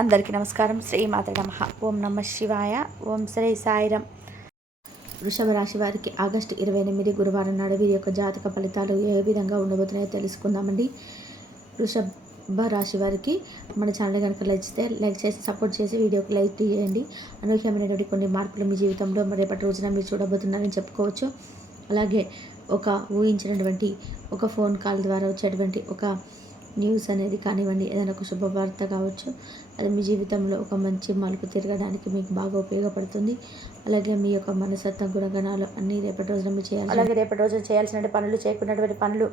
అందరికీ నమస్కారం. శ్రీమాత నమః. ఓం నమ శివాయ. ఓం శ్రీ సాయిరం. వృషభ రాశి వారికి ఆగస్టు 28 గురువారం నాడు వీరి యొక్క జాతక ఫలితాలు ఏ విధంగా ఉండబోతున్నాయో తెలుసుకుందామండి. వృషభ రాశి వారికి మన ఛానల్ కనుక లైక్ చేసి సపోర్ట్ చేసి వీడియోకి లైక్ చేయండి. అనూహ్యమైనటువంటి కొన్ని మార్పులు మీ జీవితంలో రేపటి రోజున మీరు చూడబోతున్నారని చెప్పుకోవచ్చు. అలాగే ఒక ఊహించినటువంటి ఒక ఫోన్ కాల్ ద్వారా వచ్చేటువంటి ఒక న్యూస్ అనేది కానివ్వండి, ఏదైనా ఒక శుభవార్త కావచ్చు, అది మీ జీవితంలో ఒక మంచి మలుపు తిరగడానికి మీకు బాగా ఉపయోగపడుతుంది. అలాగే మీ యొక్క మనస్తత్వ గుణగణాలు అన్నీ రేపటి రోజున మీరు చేయాలి. అలాగే రేపటి రోజున చేయాల్సిన పనులు, చేయకున్నటువంటి పనులు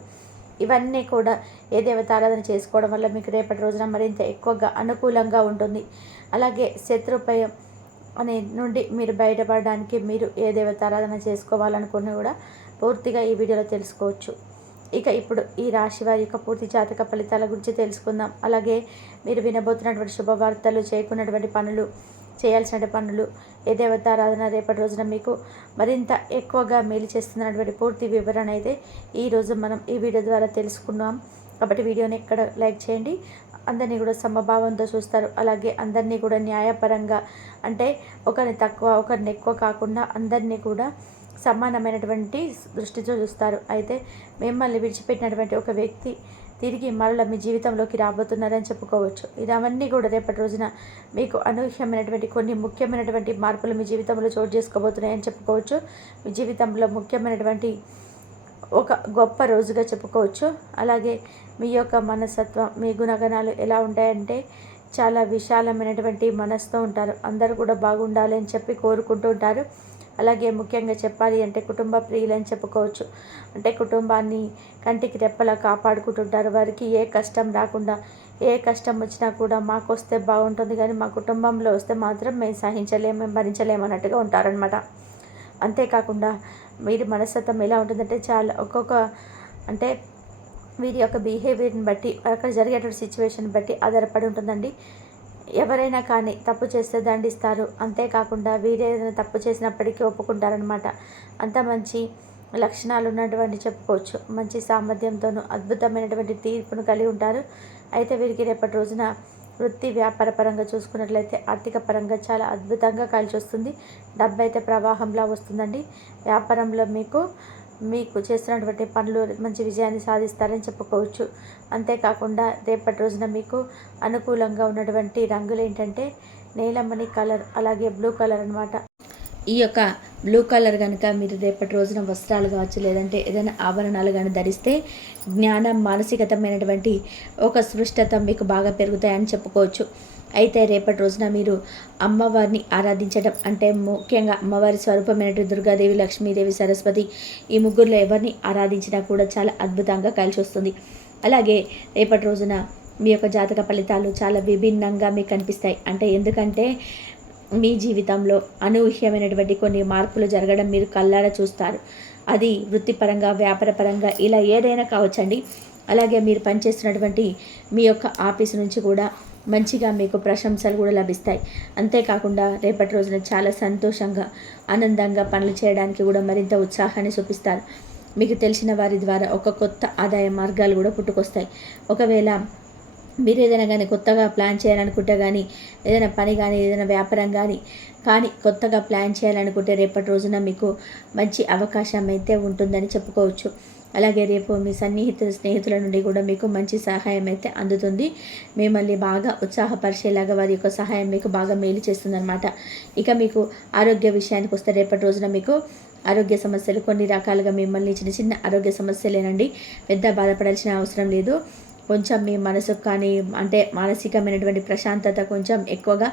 ఇవన్నీ కూడా ఏ దేవతారాధన చేసుకోవడం వల్ల మీకు రేపటి రోజున మరింత ఎక్కువగా అనుకూలంగా ఉంటుంది. అలాగే శత్రుపయం అనే నుండి మీరు బయటపడడానికి మీరు ఏ దేవతారాధన చేసుకోవాలనుకున్నా కూడా పూర్తిగా ఈ వీడియోలో తెలుసుకోవచ్చు. ఇక ఇప్పుడు ఈ రాశి వారి యొక్క పూర్తి జాతక ఫలితాల గురించి తెలుసుకుందాం. అలాగే మీరు వినబోతున్నటువంటి శుభవార్తలు, చేయకున్నటువంటి పనులు, చేయాల్సిన పనులు, ఏ దేవతారాధన రేపటి రోజున మీకు మరింత ఎక్కువగా మేలు చేస్తున్నటువంటి పూర్తి వివరణ అయితే ఈరోజు మనం ఈ వీడియో ద్వారా తెలుసుకున్నాం. కాబట్టి వీడియోని ఎక్కడ లైక్ చేయండి. అందరినీ కూడా సమభావంతో చూస్తారు. అలాగే అందరినీ కూడా న్యాయపరంగా, అంటే ఒకరిని తక్కువ ఒకరిని ఎక్కువ కాకుండా అందరినీ కూడా సమానమైనటువంటి దృష్టితో చూస్తారు. అయితే మిమ్మల్ని విడిచిపెట్టినటువంటి ఒక వ్యక్తి తిరిగి మరల మీ జీవితంలోకి రాబోతున్నారని చెప్పుకోవచ్చు. ఇవన్నీ కూడా రేపటి రోజున మీకు అనూహ్యమైనటువంటి కొన్ని ముఖ్యమైనటువంటి మార్పులు మీ జీవితంలో చోటు చేసుకోబోతున్నాయని చెప్పుకోవచ్చు. మీ జీవితంలో ముఖ్యమైనటువంటి ఒక గొప్ప రోజుగా చెప్పుకోవచ్చు. అలాగే మీ యొక్క మనస్తత్వం, మీ గుణగణాలు ఎలా ఉంటాయంటే చాలా విశాలమైనటువంటి మనసుతో ఉంటారు. అందరూ కూడా బాగుండాలి అని చెప్పి కోరుకుంటూ ఉంటారు. అలాగే ముఖ్యంగా చెప్పాలి అంటే కుటుంబ ప్రియులని చెప్పుకోవచ్చు. అంటే కుటుంబాన్ని కంటికి రెప్పలా కాపాడుకుంటుంటారు. వారికి ఏ కష్టం రాకుండా, ఏ కష్టం వచ్చినా కూడా మాకు వస్తే బాగుంటుంది కానీ మా కుటుంబంలో వస్తే మాత్రం మేము సహించలేము, మేము భరించలేము అన్నట్టుగా ఉంటారనమాట. అంతేకాకుండా వీరి మనస్తత్వం ఎలా ఉంటుందంటే చాలా అంటే వీరి యొక్క బిహేవియర్ని బట్టి, అక్కడ జరిగేటువంటి సిచ్యువేషన్ బట్టి ఆధారపడి ఉంటుందండి. ఎవరైనా కానీ తప్పు చేస్తే దండిస్తారు. అంతేకాకుండా వీరేదైనా తప్పు చేసినప్పటికీ ఒప్పుకుంటారనమాట. అంత మంచి లక్షణాలు ఉన్నటువంటి చెప్పుకోవచ్చు. మంచి సామర్థ్యంతోనూ అద్భుతమైనటువంటి తీర్పును కలిగి ఉంటారు. అయితే వీరికి రేపటి రోజున వృత్తి వ్యాపార పరంగా చూసుకున్నట్లయితే ఆర్థిక పరంగా చాలా అద్భుతంగా కలిసి వస్తుంది. డబ్బు అయితే ప్రవాహంలా వస్తుందండి. వ్యాపారంలో మీకు చేస్తున్నటువంటి పనులు మంచి విజయాన్ని సాధిస్తారని చెప్పుకోవచ్చు. అంతేకాకుండా రేపటి రోజున మీకు అనుకూలంగా ఉన్నటువంటి రంగులు ఏంటంటే నీలమణి కలర్, అలాగే బ్లూ కలర్ అనమాట. ఈ యొక్క బ్లూ కలర్ కనుక మీరు రేపటి రోజున వస్త్రాలు కావచ్చు, లేదంటే ఏదైనా ఆభరణాలు కానీ ధరిస్తే జ్ఞానం, మానసికతమైనటువంటి ఒక స్పృష్టత మీకు బాగా పెరుగుతాయని చెప్పుకోవచ్చు. అయితే రేపటి రోజున మీరు అమ్మవారిని ఆరాధించడం, అంటే ముఖ్యంగా అమ్మవారి స్వరూపమైనటువంటి దుర్గాదేవి, లక్ష్మీదేవి, సరస్వతి, ఈ ముగ్గురులో ఎవరిని ఆరాధించినా కూడా చాలా అద్భుతంగా కలిసి వస్తుంది. అలాగే రేపటి రోజున మీ యొక్క జాతక ఫలితాలు చాలా విభిన్నంగా మీకు కనిపిస్తాయి. ఎందుకంటే మీ జీవితంలో అనూహ్యమైనటువంటి కొన్ని మార్పులు జరగడం మీరు కళ్ళారా చూస్తారు. అది వృత్తిపరంగా, వ్యాపారపరంగా ఇలా ఏదైనా కావచ్చండి. అలాగే మీరు పనిచేస్తున్నటువంటి మీ యొక్క ఆఫీసు నుంచి కూడా మంచిగా మీకు ప్రశంసలు కూడా లభిస్తాయి. అంతేకాకుండా రేపటి రోజున చాలా సంతోషంగా, ఆనందంగా పనులు చేయడానికి కూడా మరింత ఉత్సాహాన్ని చూపిస్తారు. మీకు తెలిసిన వారి ద్వారా ఒక కొత్త ఆదాయ మార్గాలు కూడా పుట్టుకొస్తాయి. ఒకవేళ మీరు ఏదైనా కానీ కొత్తగా ప్లాన్ చేయాలనుకుంటే కానీ, ఏదైనా పని కానీ, ఏదైనా వ్యాపారం కానీ కొత్తగా ప్లాన్ చేయాలనుకుంటే రేపటి రోజున మీకు మంచి అవకాశం అయితే ఉంటుందని చెప్పుకోవచ్చు. అలాగే రేపు మీ స్నేహితుల నుండి కూడా మీకు మంచి సహాయం అయితే అందుతుంది. మిమ్మల్ని బాగా ఉత్సాహపరిచేలాగా వారి యొక్క సహాయం మీకు బాగా మేలు చేస్తుందన్నమాట. ఇక మీకు ఆరోగ్య విషయానికి వస్తే రేపటి రోజున మీకు ఆరోగ్య సమస్యలు కొన్ని రకాలుగా మిమ్మల్ని చిన్న చిన్న ఆరోగ్య సమస్యలేనండి, పెద్ద బాధపడాల్సిన అవసరం లేదు. కొంచెం మీ మనసుకు కానీ, అంటే మానసికమైనటువంటి ప్రశాంతత కొంచెం ఎక్కువగా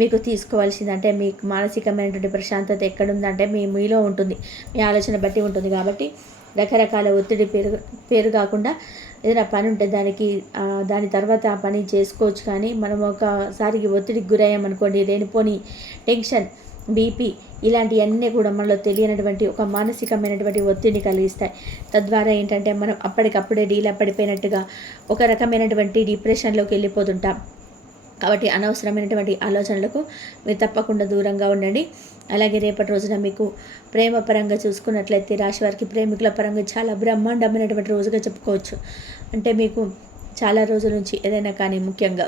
మీకు తీసుకోవాల్సింది. అంటే మీకు మానసికమైనటువంటి ప్రశాంతత ఎక్కడుందంటే మీలో ఉంటుంది, మీ ఆలోచన బట్టి ఉంటుంది. కాబట్టి రకరకాల ఒత్తిడి పేరు కాకుండా ఏదైనా పని ఉంటే దాని తర్వాత ఆ పని చేసుకోవచ్చు. కానీ మనం ఒకసారికి ఒత్తిడికి గురయ్యామనుకోండి, లేనిపోని టెన్షన్, బీపీ ఇలాంటివన్నీ కూడా మనలో తెలియనటువంటి ఒక మానసికమైనటువంటి ఒత్తిడిని కలిగిస్తాయి. తద్వారా ఏంటంటే మనం అప్పటికప్పుడే డీలా పడిపోయినట్టుగా ఒక రకమైనటువంటి డిప్రెషన్లోకి వెళ్ళిపోతుంటాం. కాబట్టి అనవసరమైనటువంటి ఆలోచనలకు మీరు తప్పకుండా దూరంగా ఉండండి. అలాగే రేపటి రోజున మీకు ప్రేమ పరంగా చూసుకున్నట్లయితే రాశి వారికి ప్రేమికుల పరంగా చాలా బ్రహ్మాండమైనటువంటి రోజుగా చెప్పుకోవచ్చు. అంటే మీకు చాలా రోజుల నుంచి ఏదైనా కానీ ముఖ్యంగా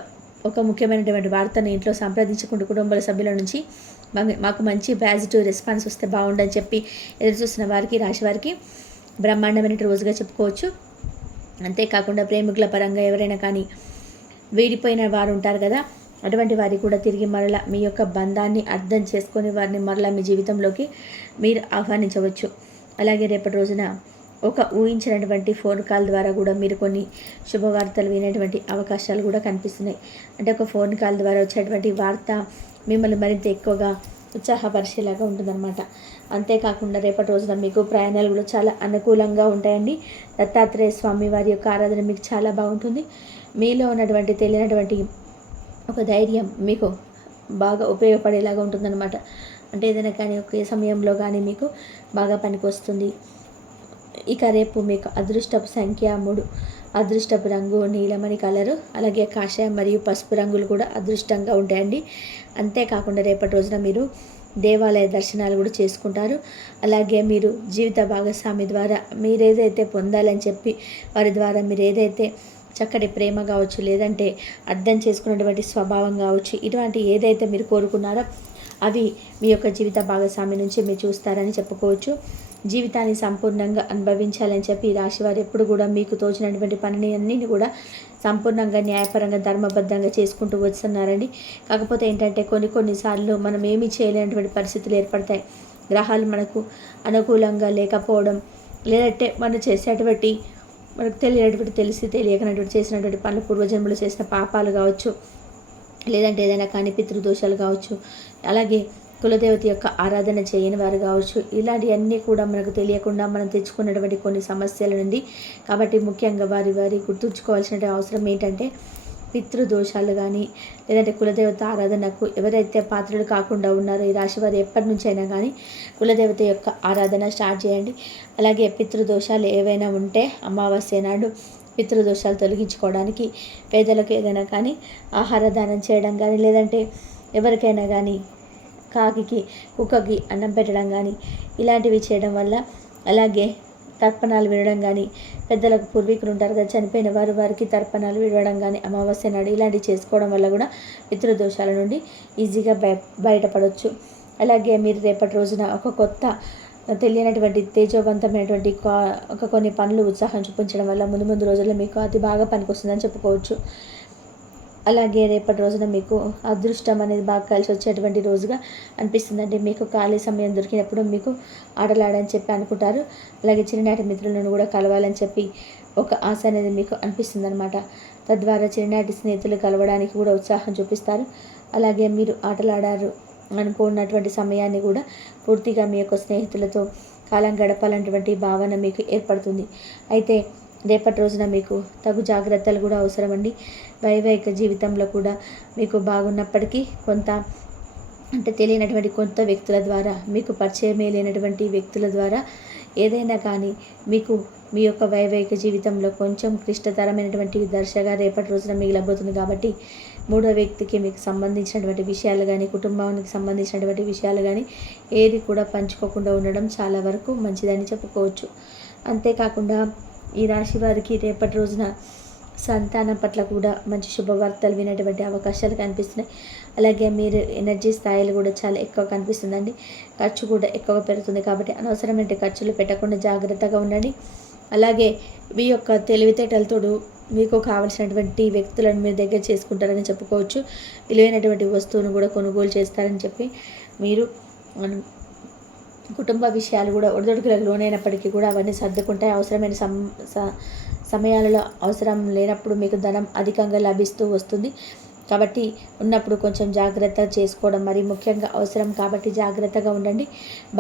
ఒక ముఖ్యమైనటువంటి వార్తను ఇంట్లో సంప్రదించుకుంటూ కుటుంబ సభ్యుల నుంచి మాకు మంచి పాజిటివ్ రెస్పాన్స్ వస్తే బాగుండని చెప్పి ఎదురు చూస్తున్న వారికి, రాశి వారికి బ్రహ్మాండమైన రోజుగా చెప్పుకోవచ్చు. అంతేకాకుండా ప్రేమికుల పరంగా ఎవరైనా కానీ వీడిపోయిన వారు ఉంటారు కదా, అటువంటి వారికి కూడా తిరిగి మరలా మీ యొక్క బంధాన్ని అర్థం చేసుకొని వారిని మరలా మీ జీవితంలోకి మీరు ఆహ్వానించవచ్చు. అలాగే రేపటి రోజున ఒక ఊహించినటువంటి ఫోన్ కాల్ ద్వారా కూడా మీరు కొన్ని శుభవార్తలు వినేటువంటి అవకాశాలు కూడా కనిపిస్తున్నాయి. అంటే ఒక ఫోన్ కాల్ ద్వారా వచ్చేటువంటి వార్త మిమ్మల్ని మరింత ఎక్కువగా ఉత్సాహపరిచేలాగా ఉంటుందన్నమాట. అంతేకాకుండా రేపటి రోజున మీకు ప్రయాణాలు కూడా చాలా అనుకూలంగా ఉంటాయండి. దత్తాత్రేయ స్వామి వారి యొక్క ఆరాధన మీకు చాలా బాగుంటుంది. మీలో ఉన్నటువంటి తెలియనటువంటి ఒక ధైర్యం మీకు బాగా ఉపయోగపడేలాగా ఉంటుందన్నమాట. అంటే ఏదైనా కానీ ఒకే సమయంలో కానీ మీకు బాగా పనికొస్తుంది. ఇక రేపు మీకు అదృష్టపు సంఖ్య 3, అదృష్టపు రంగు నీలమణి కలరు, అలాగే కాషాయం మరియు పసుపు రంగులు కూడా అదృష్టంగా ఉంటాయండి. అంతేకాకుండా రేపటి రోజున మీరు దేవాలయ దర్శనాలు కూడా చేసుకుంటారు. అలాగే మీరు జీవిత భాగస్వామి ద్వారా మీరేదైతే పొందాలని చెప్పి వారి ద్వారా మీరు ఏదైతే చక్కటి ప్రేమ కావచ్చు, లేదంటే అర్థం చేసుకున్నటువంటి స్వభావం కావచ్చు, ఇటువంటి ఏదైతే మీరు కోరుకున్నారో అవి మీ యొక్క జీవిత భాగస్వామి నుంచి మీరు చూస్తారని చెప్పుకోవచ్చు. జీవితాన్ని సంపూర్ణంగా అనుభవించాలని చెప్పి ఈ రాశి వారు ఎప్పుడు కూడా మీకు తోచినటువంటి పనిని అన్నింటినీ కూడా సంపూర్ణంగా న్యాయపరంగా ధర్మబద్ధంగా చేసుకుంటూ వస్తున్నారండి. కాకపోతే ఏంటంటే కొన్నిసార్లు మనం ఏమీ చేయలేనటువంటి పరిస్థితులు ఏర్పడతాయి. గ్రహాలు మనకు అనుకూలంగా లేకపోవడం, లేదంటే మనం చేసేటువంటి మనకు తెలిసి తెలియకనటువంటి చేసినటువంటి పనులు, పూర్వజన్మలు చేసిన పాపాలు కావచ్చు, లేదంటే ఏదైనా కానీ పితృదోషాలు కావచ్చు, అలాగే కులదేవత యొక్క ఆరాధన చేయని వారు కావచ్చు, ఇలాంటివన్నీ కూడా మనకు తెలియకుండా మనం తెచ్చుకున్నటువంటి కొన్ని సమస్యల నుండి. కాబట్టి ముఖ్యంగా వారి గుర్తుంచుకోవాల్సిన అవసరం ఏంటంటే పితృదోషాలు కానీ, లేదంటే కులదేవత ఆరాధనకు ఎవరైతే పాత్రలు కాకుండా ఉన్నారో ఈ రాశి వారు ఎప్పటి నుంచైనా కానీ కులదేవత యొక్క ఆరాధన స్టార్ట్ చేయండి. అలాగే పితృదోషాలు ఏవైనా ఉంటే అమావాస్య నాడు పితృదోషాలు తొలగించుకోవడానికి పేదలకు ఏదైనా కానీ ఆహార దానం చేయడం కానీ, లేదంటే ఎవరికైనా కానీ కాకికి కుక్కకి అన్నం పెట్టడం కానీ ఇలాంటివి చేయడం వల్ల, అలాగే తర్పణాలు వినడం కానీ, పెద్దలకు పూర్వీకులు ఉంటారు కదా చనిపోయిన వారికి తర్పణాలు విడవడం కానీ అమావాస్య నాడు ఇలాంటివి చేసుకోవడం వల్ల కూడా పితృదోషాల నుండి ఈజీగా బయటపడవచ్చు. అలాగే మీరు రేపటి రోజున ఒక కొత్త తెలియనటువంటి తేజోవంతమైనటువంటి కొన్ని పనులు ఉత్సాహం చూపించడం వల్ల ముందు రోజుల్లో మీకు అతి బాగా పనికొస్తుందని చెప్పుకోవచ్చు. అలాగే రేపటి రోజున మీకు అదృష్టం అనేది బాగా కలిసి వచ్చేటువంటి రోజుగా అనిపిస్తుందండి. మీకు ఖాళీ సమయం దొరికినప్పుడు మీకు ఆటలాడని చెప్పి అనుకుంటారు. అలాగే చిన్ననాటి మిత్రులను కూడా కలవాలని చెప్పి ఒక ఆశ అనేది మీకు అనిపిస్తుంది అనమాట. తద్వారా చిన్ననాటి స్నేహితులు కలవడానికి కూడా ఉత్సాహం చూపిస్తారు. అలాగే మీరు ఆటలాడారు అనుకున్నటువంటి సమయాన్ని కూడా పూర్తిగా మీ యొక్క స్నేహితులతో కాలం గడపాలన్నటువంటి భావన మీకు ఏర్పడుతుంది. అయితే రేపటి రోజున మీకు తగు జాగ్రత్తలు కూడా అవసరమండి. వైవాహిక జీవితంలో కూడా మీకు బాగున్నప్పటికీ కొంత అంటే తెలియనటువంటి కొత్త వ్యక్తుల ద్వారా, మీకు పరిచయమే లేనటువంటి వ్యక్తుల ద్వారా ఏదైనా కానీ మీకు మీ యొక్క వైవాహిక జీవితంలో కొంచెం క్లిష్టతరమైనటువంటి దశగా రేపటి రోజున మిగిలబోతుంది. కాబట్టి మూడో వ్యక్తికి మీకు సంబంధించినటువంటి విషయాలు కానీ, కుటుంబానికి సంబంధించినటువంటి విషయాలు కానీ ఏది కూడా పంచుకోకుండా ఉండడం చాలా వరకు మంచిదని చెప్పుకోవచ్చు. అంతేకాకుండా ఈ రాశి వారికి రేపటి రోజున సంతానం పట్ల కూడా మంచి శుభవార్తలు వినేటువంటి అవకాశాలు కనిపిస్తున్నాయి. అలాగే మీరు ఎనర్జీ స్థాయిలు కూడా చాలా ఎక్కువ కనిపిస్తుందండి. ఖర్చు కూడా ఎక్కువగా పెరుగుతుంది. కాబట్టి అనవసరమైన ఖర్చులు పెట్టకుండా జాగ్రత్తగా ఉండండి. అలాగే మీ యొక్క తెలివితేటలతో మీకు కావలసినటువంటి వ్యక్తులను మీరు దగ్గర చేసుకుంటారని చెప్పుకోవచ్చు. విలువైనటువంటి వస్తువును కూడా కొనుగోలు చేస్తారని చెప్పి మీరు కుటుంబ విషయాలు కూడా ఒడిదొడుకులకు లోనైనప్పటికీ కూడా అవన్నీ సర్దుకుంటాయి. అవసరమైన సమయాలలో అవసరం లేనప్పుడు మీకు ధనం అధికంగా లభిస్తూ వస్తుంది. కాబట్టి ఉన్నప్పుడు కొంచెం జాగ్రత్త చేసుకోవడం మరి ముఖ్యంగా అవసరం. కాబట్టి జాగ్రత్తగా ఉండండి.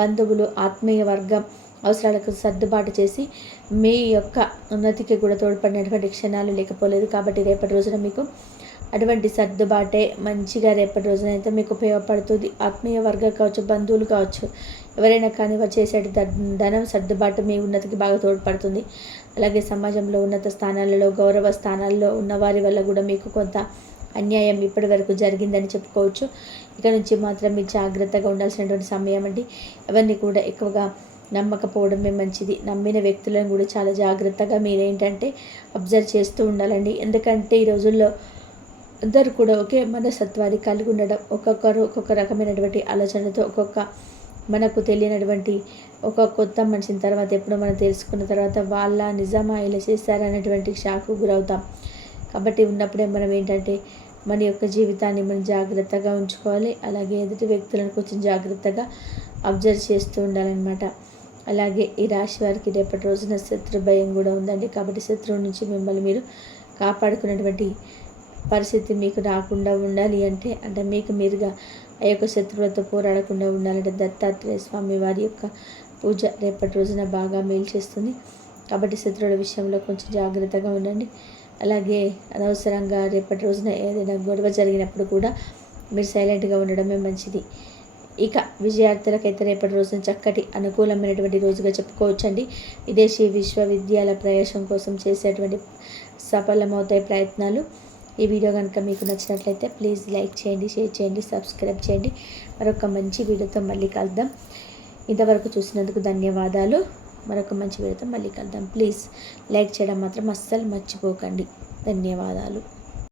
బంధువులు, ఆత్మీయ వర్గం అవసరాలకు సర్దుబాటు చేసి మీ యొక్క ఉన్నతికి కూడా తోడ్పడినటువంటి క్షణాలు లేకపోలేదు. కాబట్టి రేపటి రోజున మీకు అటువంటి సర్దుబాటే మంచిగా రేపటి రోజున అయితే మీకు ఉపయోగపడుతుంది. ఆత్మీయ వర్గం కావచ్చు, బంధువులు కావచ్చు, ఎవరైనా కానీ వారు చేసే ధనం సర్దుబాటు మీ ఉన్నతికి బాగా తోడ్పడుతుంది. అలాగే సమాజంలో ఉన్నత స్థానాలలో, గౌరవ స్థానాల్లో ఉన్న వారి వల్ల కూడా మీకు కొంత అన్యాయం ఇప్పటి వరకు జరిగిందని చెప్పుకోవచ్చు. ఇక నుంచి మాత్రం మీరు జాగ్రత్తగా ఉండాల్సినటువంటి సమయం అండి. ఎవరిని కూడా ఎక్కువగా నమ్మకపోవడమే మంచిది. నమ్మిన వ్యక్తులను కూడా చాలా జాగ్రత్తగా మీరేంటంటే అబ్జర్వ్ చేస్తూ ఉండాలండి. ఎందుకంటే ఈ రోజుల్లో అందరూ కూడా ఒకే మనస్తత్వాన్ని కలిగి ఉండడం, ఒక్కొక్కరు ఒక్కొక్క రకమైనటువంటి ఆలోచనలతో మనకు తెలియనటువంటి ఒక కొత్త మనిషిని తర్వాత ఎప్పుడో మనం తెలుసుకున్న తర్వాత వాళ్ళ నిజమా ఇలా చేస్తారనేటువంటి షాక్కు గురవుతాం. కాబట్టి ఉన్నప్పుడే మనం ఏంటంటే మన యొక్క జీవితాన్ని మనం జాగ్రత్తగా ఉంచుకోవాలి. అలాగే ఎదుటి వ్యక్తులను కొంచెం జాగ్రత్తగా అబ్జర్వ్ చేస్తూ ఉండాలన్నమాట. అలాగే ఈ రాశి వారికి రేపటి రోజున శత్రు భయం కూడా ఉందండి. కాబట్టి శత్రువు నుంచి మిమ్మల్ని మీరు కాపాడుకున్నటువంటి పరిస్థితి మీకు రాకుండా ఉండాలి అంటే మీకు మీరుగా ఆ యొక్క శత్రువులతో పోరాడకుండా ఉండాలంటే దత్తాత్రేయ స్వామి వారి యొక్క పూజ రేపటి రోజున బాగా మేలు చేస్తుంది. కాబట్టి శత్రువుల విషయంలో కొంచెం జాగ్రత్తగా ఉండండి. అలాగే అనవసరంగా రేపటి రోజున ఏదైనా గొడవ జరిగినప్పుడు కూడా మీరు సైలెంట్గా ఉండడమే మంచిది. ఇక విద్యార్థులకైతే రేపటి రోజున చక్కటి అనుకూలమైనటువంటి రోజుగా చెప్పుకోవచ్చండి. విదేశీ విశ్వవిద్యాలయ ప్రవేశం కోసం చేసేటువంటి సఫలమవుతాయి ప్రయత్నాలు. ఈ వీడియో కనుక మీకు నచ్చినట్లయితే ప్లీజ్ లైక్ చేయండి, షేర్ చేయండి, సబ్స్క్రైబ్ చేయండి. మరొక మంచి వీడియోతో మళ్ళీ కలుద్దాం. ఇంతవరకు చూసినందుకు ధన్యవాదాలు. మరొక మంచి వీడియోతో మళ్ళీ కలుద్దాం. ప్లీజ్ లైక్ చేయడం మాత్రం అస్సలు మర్చిపోకండి. ధన్యవాదాలు.